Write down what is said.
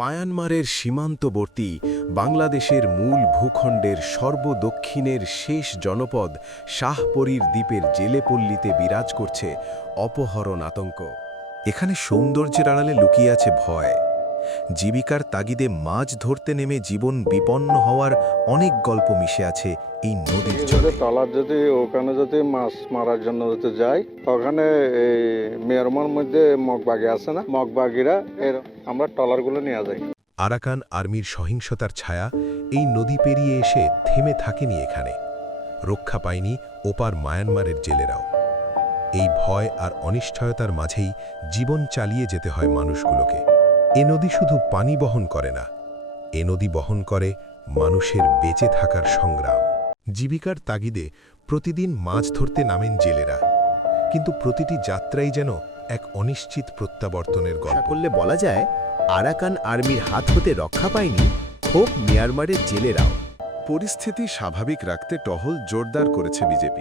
মায়ানমারের সীমান্তবর্তী বাংলাদেশের মূল ভূখণ্ডের সর্বদক্ষিণের শেষ জনপদ শাহপরীর দ্বীপের জেলেপল্লীতে বিরাজ করছে অপহরণ আতঙ্ক। এখানে সৌন্দর্যের আড়ালে লুকিয়ে আছে ভয়। জীবিকার তাগিদে মাছ ধরতে নেমে জীবন বিপন্ন হওয়ার অনেক গল্প মিশে আছে এই নদীর জলে। ট্রলার যদি ওখানে যদি মাছ মারার জন্য যদি যায়, ওখানে এই মিয়ানমার মধ্যে মগবাগি আছে না, মগবাগিরা আমরা ট্রলারগুলো নিয়ে যাই। আরাকান আর্মির সহিংসতার ছায়া এই নদী পেরিয়ে এসে থেমে থাকেনি এখানে। রক্ষা পায়নি ওপার মায়ানমারের জেলেরাও। এই ভয় আর অনিশ্চয়তার মাঝেই জীবন চালিয়ে যেতে হয় মানুষগুলোকে। এ নদী শুধু পানি বহন করে না, এ নদী বহন করে মানুষের বেঁচে থাকার সংগ্রাম। জীবিকার তাগিদে প্রতিদিন মাছ ধরতে নামেন জেলেরা, কিন্তু প্রতিটি যাত্রাই যেন এক অনিশ্চিত প্রত্যাবর্তনের গল্প। করলে বলা যায়, আরাকান আর্মির হাত হতে রক্ষা পায়নি হোক মিয়ানমারের জেলেরাও। পরিস্থিতি স্বাভাবিক রাখতে টহল জোরদার করেছে বিজেপি।